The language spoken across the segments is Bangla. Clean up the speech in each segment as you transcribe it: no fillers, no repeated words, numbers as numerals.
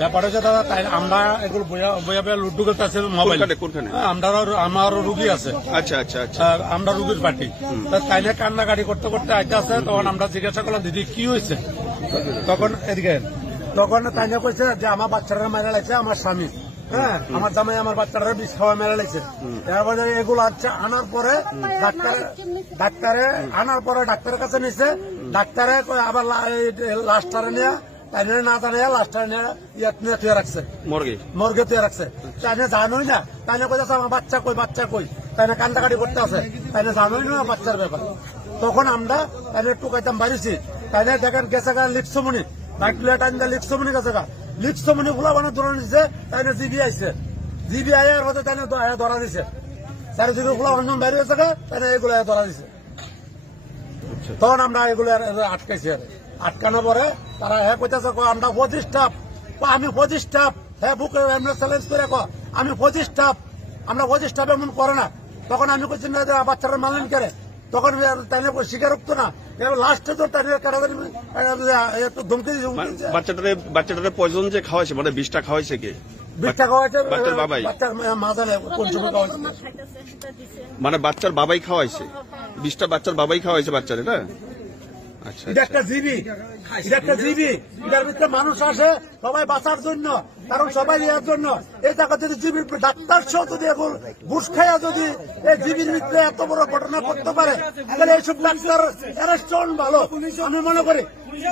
ব্যাপার হচ্ছে দাদা, তাই আমরা এগুলো বইয়া লুডু খেলতে আছে মোবাইল। আমার রুগী আছে। আচ্ছা আচ্ছা আচ্ছা, আমরা রুগীর পার্টি। তাইলে কান্নাকাটি করতে করতে আইতে আছে, তখন আমরা জিজ্ঞাসা করলাম দিদি কি হয়েছে, তখন এদিকে তখন তাইলে কইছে যে আমার বাচ্চারা মেরে লাগছে আমার স্বামী, হ্যাঁ আমার জামাই আমার বাচ্চারা বিষ খাওয়া মেরে লাগছে। এরপরে এগুলো আচ্ছা আনার পরে ডাক্তারে আনার পরে ডাক্তারের কাছে নিচ্ছে, ডাক্তারে আবার লাস্টারে নিয়ে তাই না জানিয়ে লাস্টারে নিয়ে নিয়ে তুই রাখছে মর্গে তুই রাখছে। তাই না জানোই না, তাই না কইছে আমার বাচ্চা কই তাই না কান্দাকাটি করতে আছে, তাই না জানোই না বাচ্চার ব্যাপারে। তখন আমরা তাই একটু কইতাম বাড়িছি, তাই না দেখেন গেছে গা লিপসমনি বাইকগুলো টাইম দেয় লিপসমনি গেছে গা লিপসমনি গুলা মানে ধরে নিচ্ছে, তাই না জিবি আইছে, জিবি আয়ার মধ্যে তাই না ধরা দিছে, তাই জিবি গুলা অঞ্জন বাইরে গেছে গা, তাই না এগুলো ধরা দিছে। তখন আমরা এগুলো আটকাইছি। আটকানোর পরে তারা হ্যাঁ কইতেছে আমরা 25 স্টাফ, আমি 25 স্টাফ, হ্যাঁ বুকে এমনি চ্যালেঞ্জ করে আমি 25 স্টাফ, আমরা 25 স্টাফ এমন করে না। তখন আমি কইছি না বাচ্চারা মানলেন করে, তখন তাই স্বীকারোক্ত না, লাস্টে তো তাই ধমকি বাচ্চাটারে পয়জন যে খাওয়াইছে, মানে বিষটা খাওয়াইছে কে? বিষটা খাওয়াইছে বাচ্চার বাবাই, মা জানে কোন সময় খাওয়াইছে, মানে বাচ্চার বাবাই খাওয়াইছে বিষটা, বাচ্চার বাবাই খাওয়াইছে বাচ্চারে না? আচ্ছা, এটা একটা জিবি, এটার ভিতরে মানুষ আসে সবাই বাঁচার জন্য, কারণ সবাই এর জন্য। এই জায়গা যদি জিবির ডাক্তার সহ যদি ঘুষ খাইয়া যদি এই জিবির ভিতরে এত বড় ঘটনা করতে পারে, তাহলে এইসব ডাক্তার অ্যারেস্টন ভালো আমি মনে করি।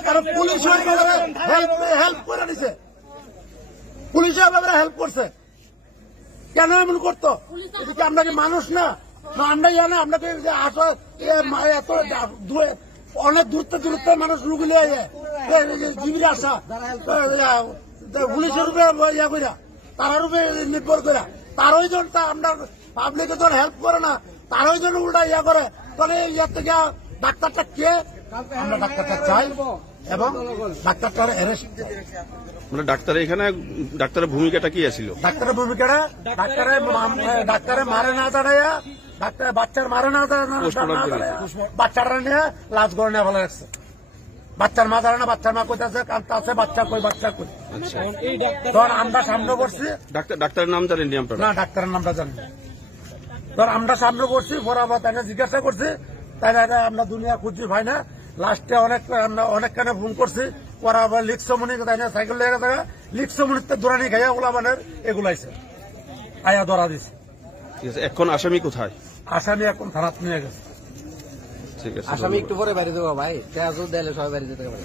কারণ পুলিশ হেল্প করে দিছে, পুলিশের ব্যাপারে হেল্প করছে, কেন এমন করতো? এদিকে আমরা কি মানুষ না? আমরা জানি আপনাকে এত অনেক দূরত্ব মানুষ রুগী লিয়ে জীবিত আসা পুলিশের উপরে ইয়া করা, তার উপরে নির্ভর করা, তারই জন্য আমরা পাবলিকে তো হেল্প করে না, তারই জন্য উল্টা ইয়া করে। তাহলে ইয়ার থেকে ডাক্তারটা কে? আমরা ডাক্তারটা চাই এবং ডাক্তারটার অ্যারেস্ট। মানে ডাক্তারের ভূমিকাটা কি ছিল? ডাক্তারের ভূমিকাটা ডাক্তারে মারে না দাঁড়াইয়া, বাচ্চার মারে না বাচ্চাটা নিয়ে লাশ গড়ে নিয়ে ভালো রাখছে। বাচ্চার মা দাঁড়ায় না, বাচ্চার মা কোথায় কান্তা আছে, বাচ্চা কই। তখন আমরা সামনে করছি, ডাক্তারের নাম জানেন না ডাক্তারের নামটা জানি। তখন আমরা সামনে করছি, বরাবর তাই জিজ্ঞাসা করছি, তাই আমরা দুনিয়া খুঁজছি ভাই না। লাস্টে আমরা অনেক কানে ফোন করছি, পরে আবার লিখসমনি তাই না সাইকেল লেগে থাকা লিখসমনিতে দৌড়ানি খাইয়া ওগুলা মানে এগুলাইছে আয়া ধরা দিছে। এখন আসামি কোথায়? আসামি এখন থানাত নিয়ে গেছে। ঠিক আছে, আসামি একটু পরে বাইরে দেবো ভাই, সবাই বাইরে যেতে পারে।